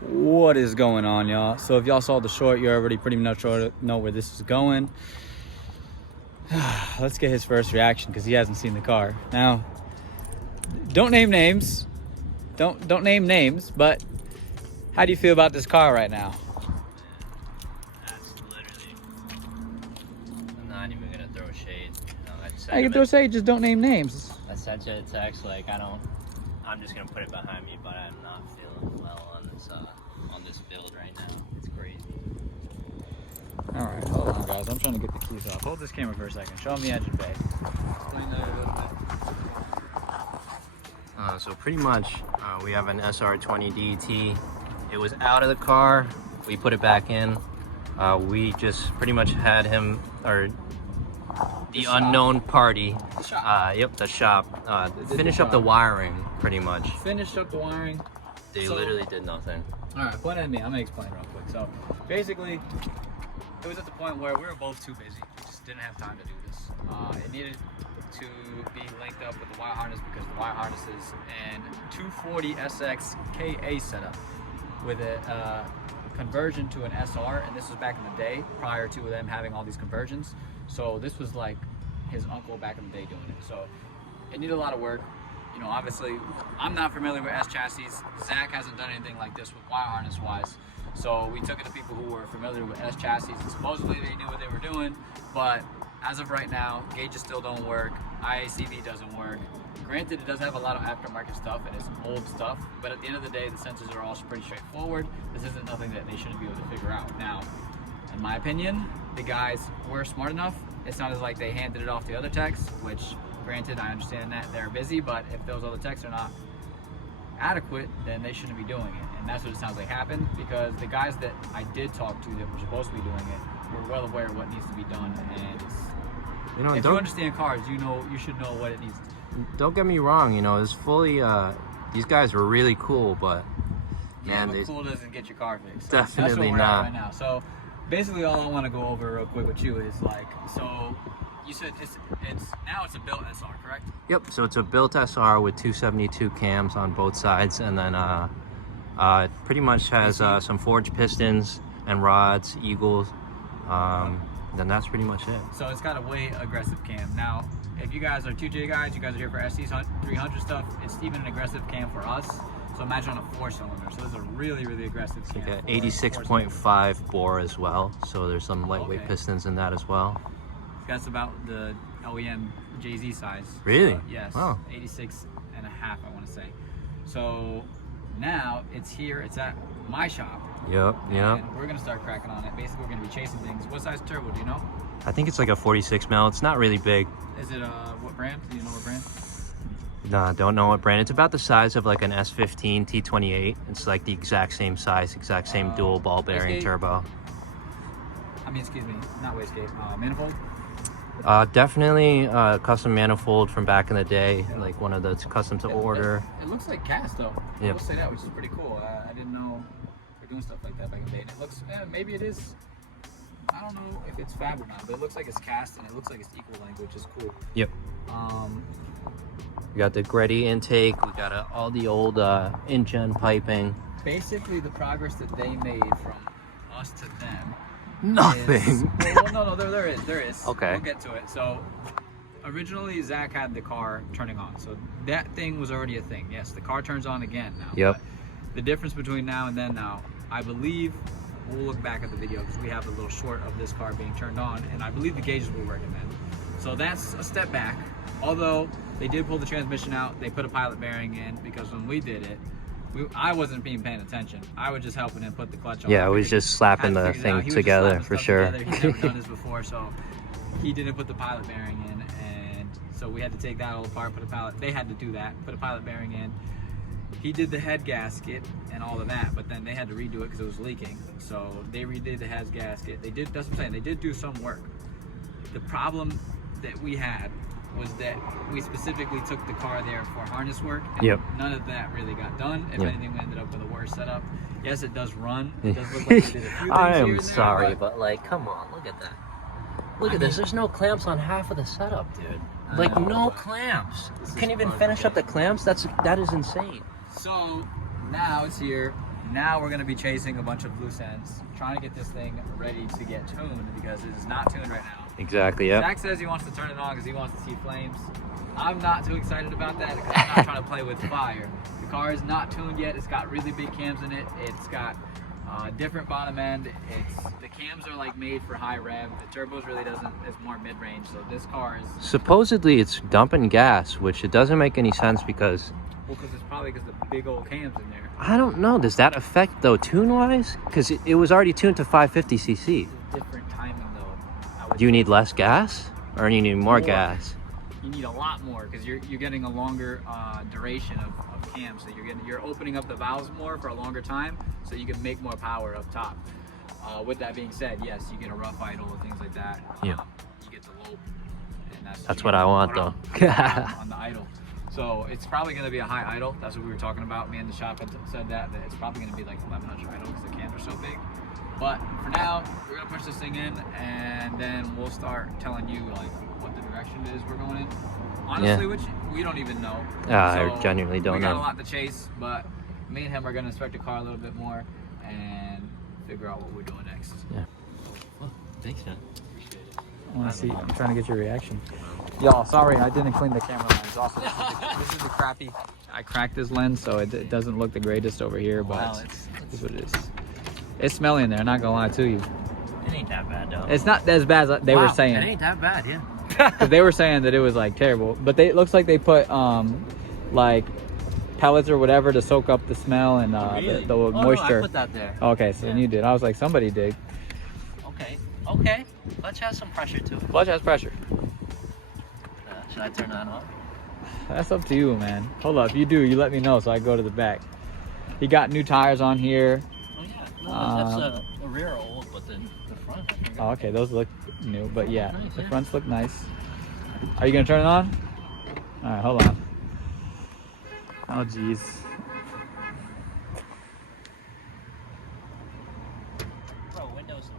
What is going on, y'all? So if y'all saw the short, you already pretty much know where this is going. Let's get his first reaction because he hasn't seen the car. Now, don't name names. Don't name names, but how do you feel about this car right now? That's literally, I'm not even gonna throw shade. I can throw shade, just don't name names. I sent you a text like I'm just gonna put it behind me, but I'm not feeling well on this build right now. It's crazy. All right, hold on, guys. I'm trying to get the keys off. Hold this camera for a second. Show them the engine bay. Explain that a little bit. So pretty much, we have an S14 DT. It was out of the car. We put it back in. We just pretty much had him, or the unknown party. The shop. Yep, the shop. Finish up the wiring, pretty much. Finished up the wiring. They literally did nothing. All right, point at me. I'm gonna explain real quick. So basically, it was at the point where we were both too busy. We just didn't have time to do this. It needed to be linked up with the wire harness because the wire harness is an 240 SX KA setup with a conversion to an SR, and this was back in the day prior to them having all these conversions. So this was like his uncle back in the day doing it. So it needed a lot of work. You know, obviously, I'm not familiar with S chassis. Zach hasn't done anything like this with wire harness wise. So we took it to people who were familiar with S chassis, and supposedly they knew what they were doing. But as of right now, gauges still don't work. IACV doesn't work. Granted, it does have a lot of aftermarket stuff and it's old stuff, but at the end of the day, the sensors are all pretty straightforward. This isn't nothing that they shouldn't be able to figure out. Now, in my opinion, the guys were smart enough. It sounded like they handed it off to other techs, which, granted, I understand that they're busy, but if those other techs are not adequate, then they shouldn't be doing it. And that's what it sounds like happened, because the guys that I did talk to that were supposed to be doing it were well aware of what needs to be done. And if you understand cars, you should know what it needs to do. Don't get me wrong, you know, it's fully, these guys were really cool, but yeah, but cool doesn't get your car fixed. Definitely that's what we're not. at right now. So basically all I want to go over real quick with you is like, so you said it's a built SR, correct? Yep, so it's a built SR with 272 cams on both sides, and then it pretty much has some forged pistons and rods, eagles. Then that's pretty much it. So it's got a way aggressive cam. Now, if you guys are 2J guys, you guys are here for SC300 stuff, it's even an aggressive cam for us. So imagine on a 4-cylinder. So this is a really, really aggressive cam. It's like an 86.5 bore as well. So there's some lightweight pistons in that as well. That's about the OEM Jay-Z size. Really? So, yes. Wow. 86 and a half, I want to say. So now it's here. It's at my shop. Yep. And we're gonna start cracking on it. Basically, we're gonna be chasing things. What size turbo? Do you know? I think it's like a 46 mil. It's not really big. Is it what brand? Do you know what brand? No, don't know what brand. It's about the size of like an S14 T28. It's like the exact same size, exact same dual ball bearing turbo. I mean, excuse me, not wastegate. Manifold. Definitely custom manifold from back in the day, like one of those custom to order. It looks like cast though. Yep. I will say that, which is pretty cool. I didn't know we're doing stuff like that back in the day. And it looks, maybe it is. I don't know if it's fab or not, but it looks like it's cast and it looks like it's equal length, which is cool. Yep. We got the Gretty intake. We got all the old in-gen piping. Basically, the progress that they made from us to them. Nothing. No, there is. Okay. We'll get to it. So, originally, Zach had the car turning on. So, that thing was already a thing. Yes, the car turns on again now. Yep. But the difference between now and then now, I believe, we'll look back at the video because we have a little short of this car being turned on, and I believe the gauges were working then. So, that's a step back. Although, they did pull the transmission out, they put a pilot bearing in, because when we did it, I wasn't being paying attention. I was just helping him put the clutch on. Yeah, I was just slapping the thing together for sure. He's never done this before, so he didn't put the pilot bearing in, and so we had to take that all apart, put a pilot. They had to do that, put a pilot bearing in. He did the head gasket and all of that, but then they had to redo it because it was leaking. So they redid the head gasket. They did. That's what I'm saying. They did do some work. The problem that we had was that we specifically took the car there for harness work, and none of that really got done. If anything, we ended up with a worse setup. Yes, it does run. It does look like we did a few things I am here and sorry, there, but like, come on, look at that. Look at this. There's no clamps on half of the setup, dude. Like, no clamps. Can't even finish up the clamps. That is insane. So now it's here. Now we're gonna be chasing a bunch of loose ends, trying to get this thing ready to get tuned because it is not tuned right now. Exactly, yep. Zach says he wants to turn it on because he wants to see flames. I'm not too excited about that because I'm not trying to play with fire. The car is not tuned yet. It's got really big cams in it. It's got different bottom end. The cams are like made for high rev. The turbos really doesn't. It's more mid range. So this car is Supposedly it's dumping gas, which it doesn't make any sense because. Well, because it's probably because the big old cams in there. I don't know. Does that affect though tune wise? Because it was already tuned to 550 cc. It's a different timing though. Do you need less gas or do you need more gas? You need a lot more because you're getting a longer duration of cams. So you're opening up the valves more for a longer time, so you can make more power up top. With that being said, yes, you get a rough idle and things like that. Yeah. You get to low, and That's what I want though. on the idle. So it's probably going to be a high idle. That's what we were talking about. Me and the shop had said that it's probably going to be like 1100 idle because the cams are so big. But for now, we're going to push this thing in, and then we'll start telling you like what the direction it is we're going in. Honestly, which we don't even know. I genuinely don't know. We got a lot to chase, but me and him are going to inspect the car a little bit more and figure out what we're doing next. Yeah. Well, thanks, man. I want to see. I'm trying to get your reaction. Y'all, sorry, I didn't clean the camera lens. Also, this is the crappy. I cracked this lens, so it doesn't look the greatest over here, but it's what it is. It's smelly in there. I'm not gonna lie to you. It ain't that bad though. It's not as bad as they were saying. It ain't that bad, yeah. Because they were saying that it was like terrible, but it looks like they put like pellets or whatever to soak up the smell and the moisture. No, I put that there. Okay, so you did. I was like, somebody did. Okay. Clutch has some pressure to it. Clutch has pressure. Should I turn that on? That's up to you, man. Hold up, if you do, you let me know so I go to the back. He got new tires on here. Oh yeah, no, that's the rear are old, but then the front. Oh, okay, those look new, but yeah, nice, the yeah. fronts look nice. Are you gonna turn it on? All right, hold on. Oh, geez. Bro, windows.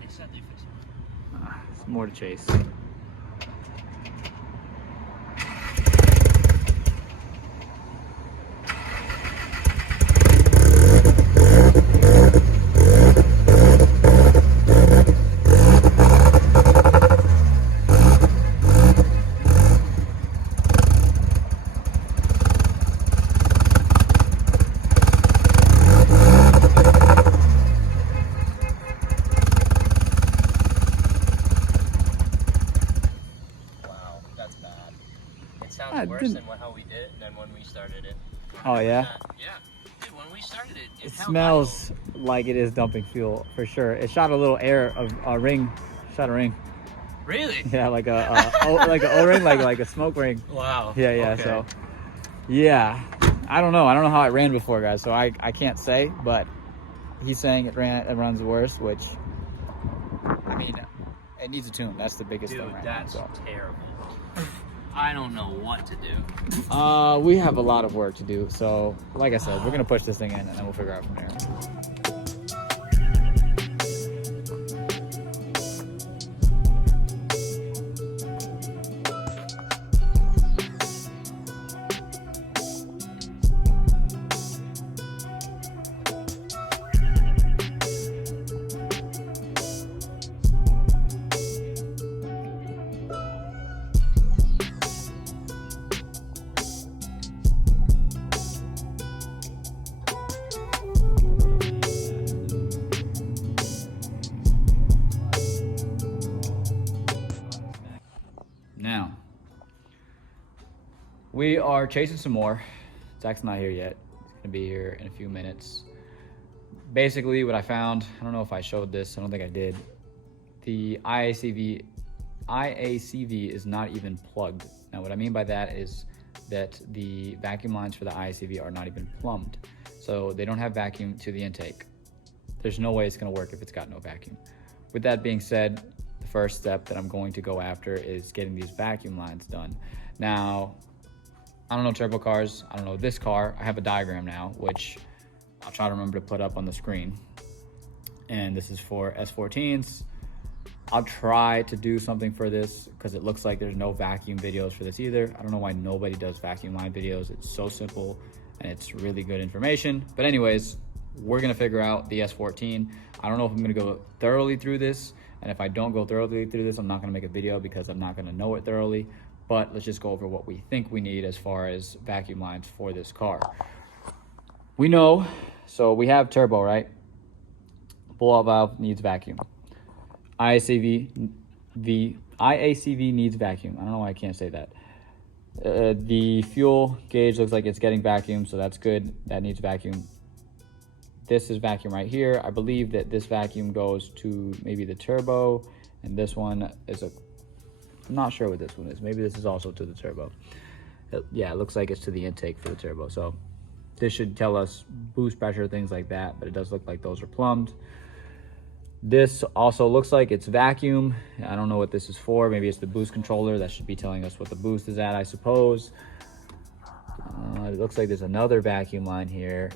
They said they fixed it. It's more to chase. Worse than how we did it than when we started it. Oh yeah? Yeah. Dude, when we started it, It smells like it is dumping fuel for sure. It shot a little air of a ring. Shot a ring. Really? Yeah, like like an O-ring, like a smoke ring. Wow. Yeah. Okay. So yeah, I don't know how it ran before, guys. So I can't say, but he's saying it runs worse, which I mean, it needs a tune. That's the biggest thing right that's now. terrible. I don't know what to do. We have a lot of work to do. So, like I said, we're gonna push this thing in, and then we'll figure out from there. Now, we are chasing some more. Zach's not here yet. He's gonna be here in a few minutes. Basically, what I found, I don't know if I showed this, I don't think I did. The IACV is not even plugged. Now, what I mean by that is that the vacuum lines for the IACV are not even plumbed. So they don't have vacuum to the intake. There's no way it's gonna work if it's got no vacuum. With that being said, the first step that I'm going to go after is getting these vacuum lines done. Now, I don't know turbo cars, I don't know this car. I have a diagram now, which I'll try to remember to put up on the screen. And this is for S14s. I'll try to do something for this because it looks like there's no vacuum videos for this either. I don't know why nobody does vacuum line videos. It's so simple. and it's really good information. But anyways, we're gonna figure out the S14. I don't know if I'm gonna go thoroughly through this, and if I don't go thoroughly through this, I'm not gonna make a video because I'm not gonna know it thoroughly. But let's just go over what we think we need as far as vacuum lines for this car. We know, so we have turbo, right? Blowout valve needs vacuum. IACV needs vacuum. I don't know why I can't say that. The fuel gauge looks like it's getting vacuum, so that's good. That needs vacuum. This is vacuum right here. I believe that this vacuum goes to maybe the turbo, and this one is I'm not sure what this one is. Maybe this is also to the turbo. Yeah, it looks like it's to the intake for the turbo. So this should tell us boost pressure, things like that, but it does look like those are plumbed. This also looks like it's vacuum. I don't know what this is for. Maybe it's the boost controller. That should be telling us what the boost is at, I suppose. It looks like there's another vacuum line here,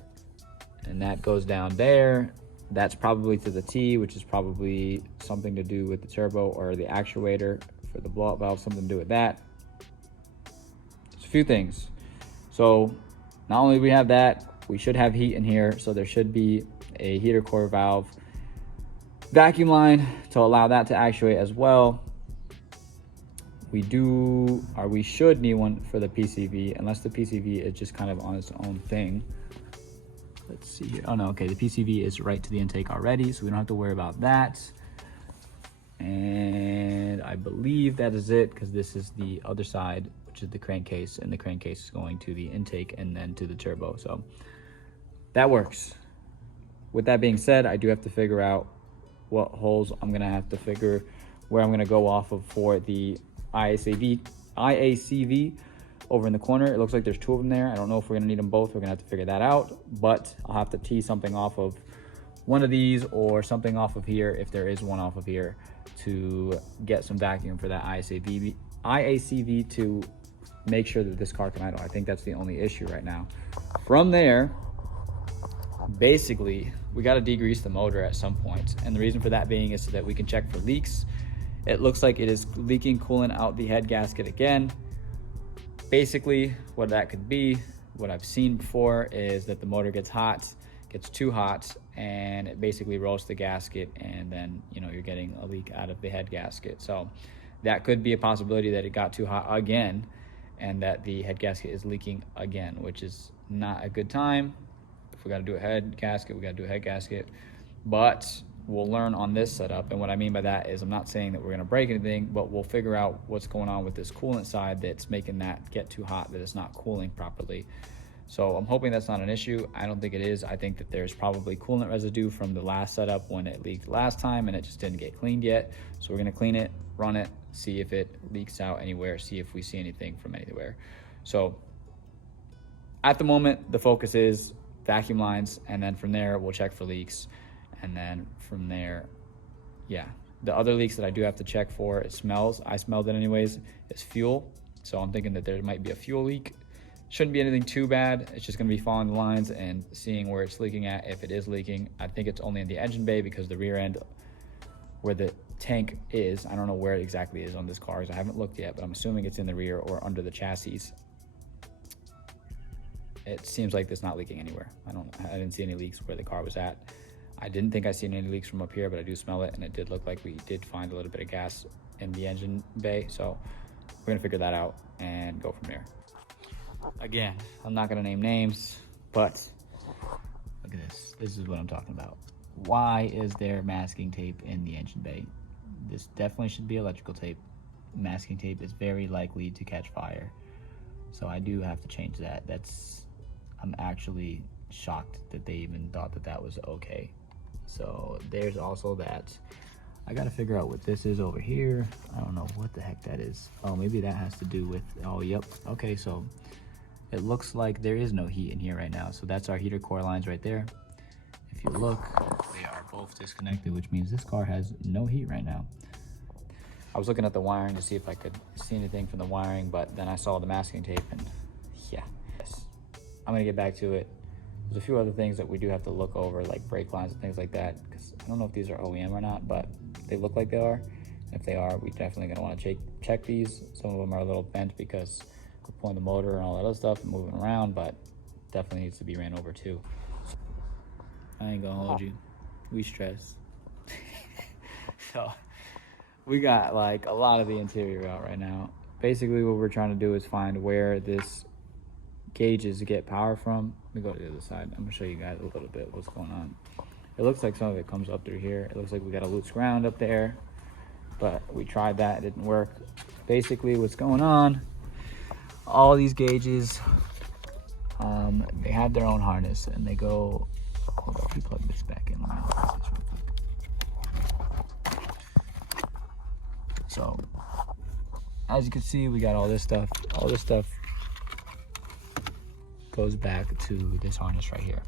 and that goes down there. That's probably to the T, which is probably something to do with the turbo or the actuator for the blowout valve, something to do with that. There's a few things. So not only do we have that, we should have heat in here, so there should be a heater core valve vacuum line to allow that to actuate as well. We should need one for the PCV, unless the PCV is just kind of on its own thing. Let's see here. Oh no, okay, the PCV is right to the intake already, so we don't have to worry about that. And I believe that is it, because this is the other side, which is the crankcase, and the crankcase is going to the intake and then to the turbo, so that works. With that being said, I do have to figure out what holes I'm gonna have to figure where I'm gonna go off of for the IACV over in the corner. It looks like there's two of them there. I don't know if we're gonna need them both. We're gonna have to figure that out, but I'll have to tee something off of one of these or something off of here, if there is one off of here, to get some vacuum for that IACV to make sure that this car can idle. I think that's the only issue right now. From there, basically, we got to degrease the motor at some point, and the reason for that being is so that we can check for leaks. It looks like it is leaking coolant out the head gasket again. Basically, what that could be, what I've seen before, is that the motor gets too hot, and it basically roasts the gasket, and then you're getting a leak out of the head gasket. So that could be a possibility, that it got too hot again and that the head gasket is leaking again, which is not a good time. If we got to do a head gasket, we got to do a head gasket. But we'll learn on this setup, and what I mean by that is I'm not saying that we're going to break anything, but we'll figure out what's going on with this coolant side that's making that get too hot, that it's not cooling properly. So I'm hoping that's not an issue. I don't think it is. I think that there's probably coolant residue from the last setup when it leaked last time and it just didn't get cleaned yet. So we're going to clean it, run it, see if it leaks out anywhere, see if we see anything from anywhere. So at the moment, the focus is vacuum lines, and then from there we'll check for leaks, and then from there, yeah, the other leaks that I do have to check for, I smelled it anyways, is fuel. So I'm thinking that there might be a fuel leak. Shouldn't be anything too bad. It's just going to be following the lines and seeing where it's leaking at. If it is leaking, I think it's only in the engine bay, because the rear end where the tank is, I don't know where it exactly is on this car, because I haven't looked yet, but I'm assuming it's in the rear or under the chassis. It seems like it's not leaking anywhere. I didn't see any leaks where the car was at. I didn't think I seen any leaks from up here, but I do smell it, and it did look like we did find a little bit of gas in the engine bay. So we're gonna figure that out and go from there. Again, I'm not gonna name names, but look at this. This is what I'm talking about. Why is there masking tape in the engine bay? This definitely should be electrical tape. Masking tape is very likely to catch fire. So I do have to change that. I'm actually shocked that they even thought that that was okay. So there's also that. I gotta figure out what this is over here. I don't know what the heck that is. Oh, maybe that has to do with, oh, yep. Okay, so it looks like there is no heat in here right now. So that's our heater core lines right there. If you look, they are both disconnected, which means this car has no heat right now. I was looking at the wiring to see if I could see anything from the wiring, but then I saw the masking tape, and yeah. Yes. I'm gonna get back to it. There's a few other things that we do have to look over, like brake lines and things like that, because I don't know if these are OEM or not, but they look like they are. If they are, we definitely gonna want to check these. Some of them are a little bent because we're pulling the motor and all that other stuff and moving around, but definitely needs to be ran over too. I ain't gonna hold you. We stressed. So we got like a lot of the interior out right now. Basically what we're trying to do is find where this gauges get power from. Let me go to the other side. I'm gonna show you guys a little bit what's going on. It looks like some of it comes up through here. It looks like we got a loose ground up there, but we tried that, it didn't work. Basically what's going on, all these gauges, they have their own harness and they go, hold on, let me plug this back in. So as you can see, we got all this stuff. All this stuff goes back to this harness right here.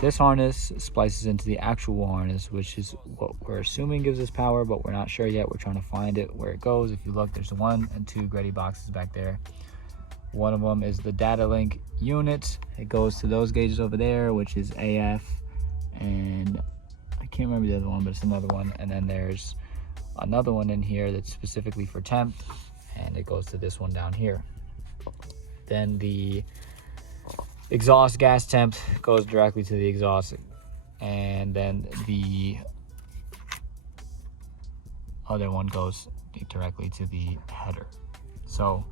This harness splices into the actual harness, which is what we're assuming gives us power, but we're not sure yet. We're trying to find it where it goes. If you look, there's 1 and 2 Greddy boxes back there. One of them is the data link unit. It goes to those gauges over there, which is AF, and I can't remember the other one, but it's another one. And then there's another one in here that's specifically for temp, and it goes to this one down here. Then the exhaust gas temp goes directly to the exhaust, and then the other one goes directly to the header. So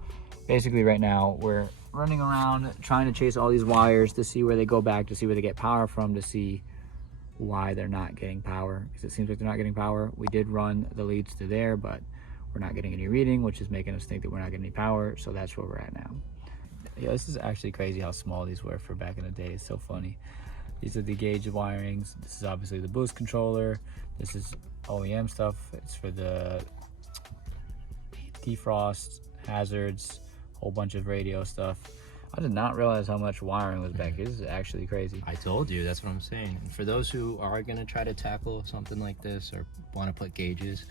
basically right now we're running around trying to chase all these wires to see where they go back, to see where they get power from, to see why they're not getting power, because it seems like they're not getting power. We did run the leads to there, but we're not getting any reading, which is making us think that we're not getting any power. So that's where we're at now. Yeah, this is actually crazy how small these were for back in the day. It's so funny. These are the gauge wirings. This is obviously the boost controller. This is OEM stuff. It's for the defrost, hazards, whole bunch of radio stuff. I did not realize how much wiring was back here. This is actually crazy. I told you, that's what I'm saying. And for those who are gonna try to tackle something like this or wanna put gauges,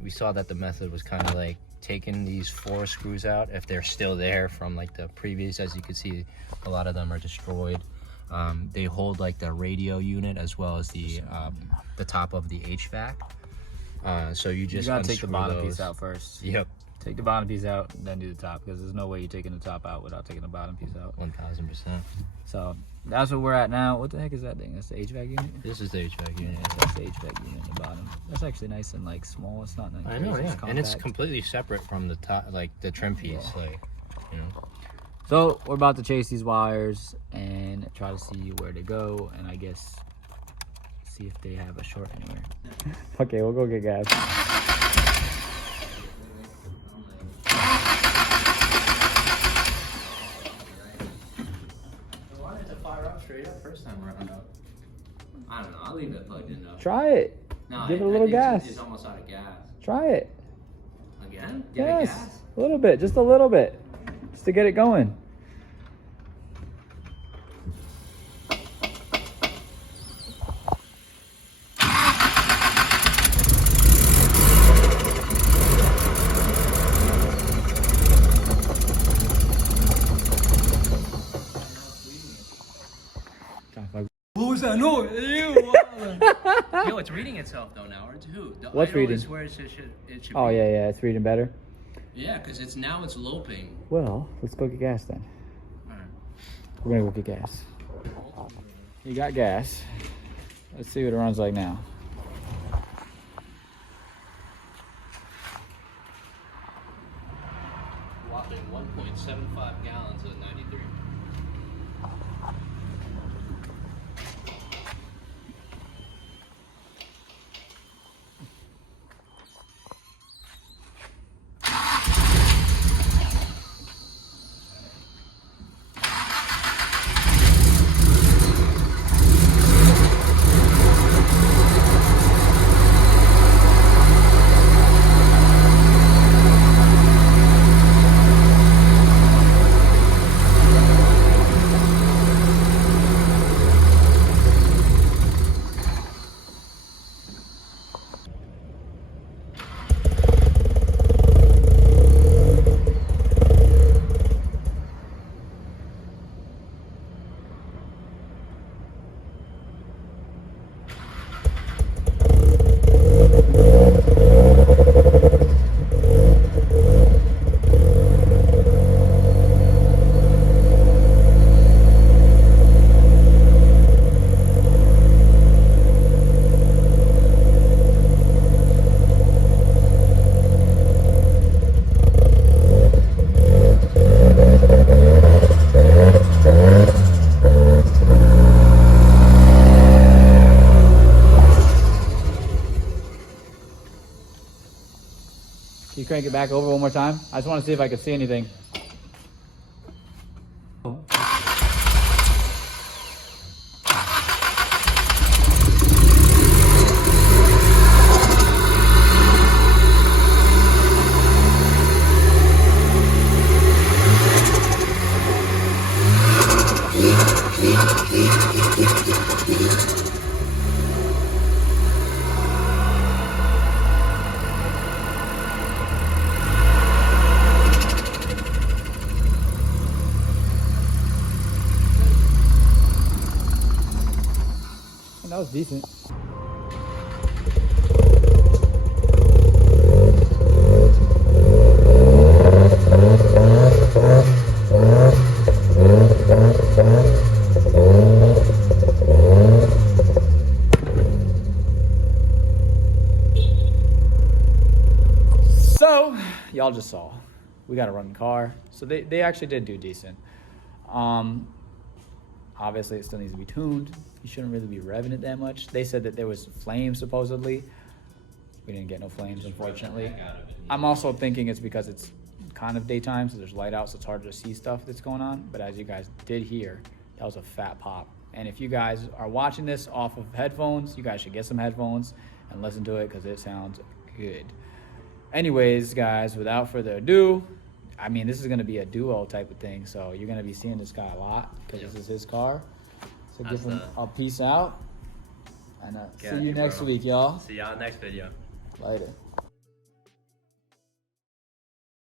we saw that the method was kind of like taking these 4 screws out if they're still there from like the previous. As you can see, a lot of them are destroyed. They hold like the radio unit as well as the top of the HVAC. So you just gotta take the bottom piece out first. Yep. Take the bottom piece out, then do the top, because there's no way you're taking the top out without taking the bottom piece out. 1000%. So that's where we're at now. What the heck is that thing? That's the HVAC unit? This is the HVAC unit. Yeah, that's the HVAC unit in the bottom. That's actually nice and like small. It's not like I know, yeah. And it's compact. completely separate from the top, like the trim piece, Yeah. like, you know. So we're about to chase these wires and try to see where they go, and I guess see if they have a short anywhere. Okay, we'll go get gas. Straight up first time running up. I don't know. I'll leave it plugged in though. Try it. No, Give it a little gas. It's almost out of gas. Try it. Again? Give it Yes. gas? A little bit. Just a little bit. Just to get it going. What was that noise? Yo, it's reading itself though now. Or who? What's reading? Where it should Oh be. yeah, it's reading better. Yeah, because it's loping. Well, let's go get gas then. Alright. We're gonna go get gas. You got gas. Let's see what it runs like now. Whopping 1.75 gallons of 93. crank it back over one more time. I just want to see if I can see anything. That was decent. So, y'all just saw. We got a running car. So they actually did do decent. Obviously, it still needs to be tuned. You shouldn't really be revving it that much. They said that there was flames, supposedly. We didn't get no flames, unfortunately. I'm also thinking it's because it's kind of daytime, so there's light out, so it's hard to see stuff that's going on. But as you guys did hear, that was a fat pop. And if you guys are watching this off of headphones, you guys should get some headphones and listen to it because it sounds good. Anyways, guys, without further ado, I mean, this is going to be a duo type of thing, so you're going to be seeing this guy a lot because this is his car. So give him a peace out, and see you next week, y'all. See y'all next video. Later.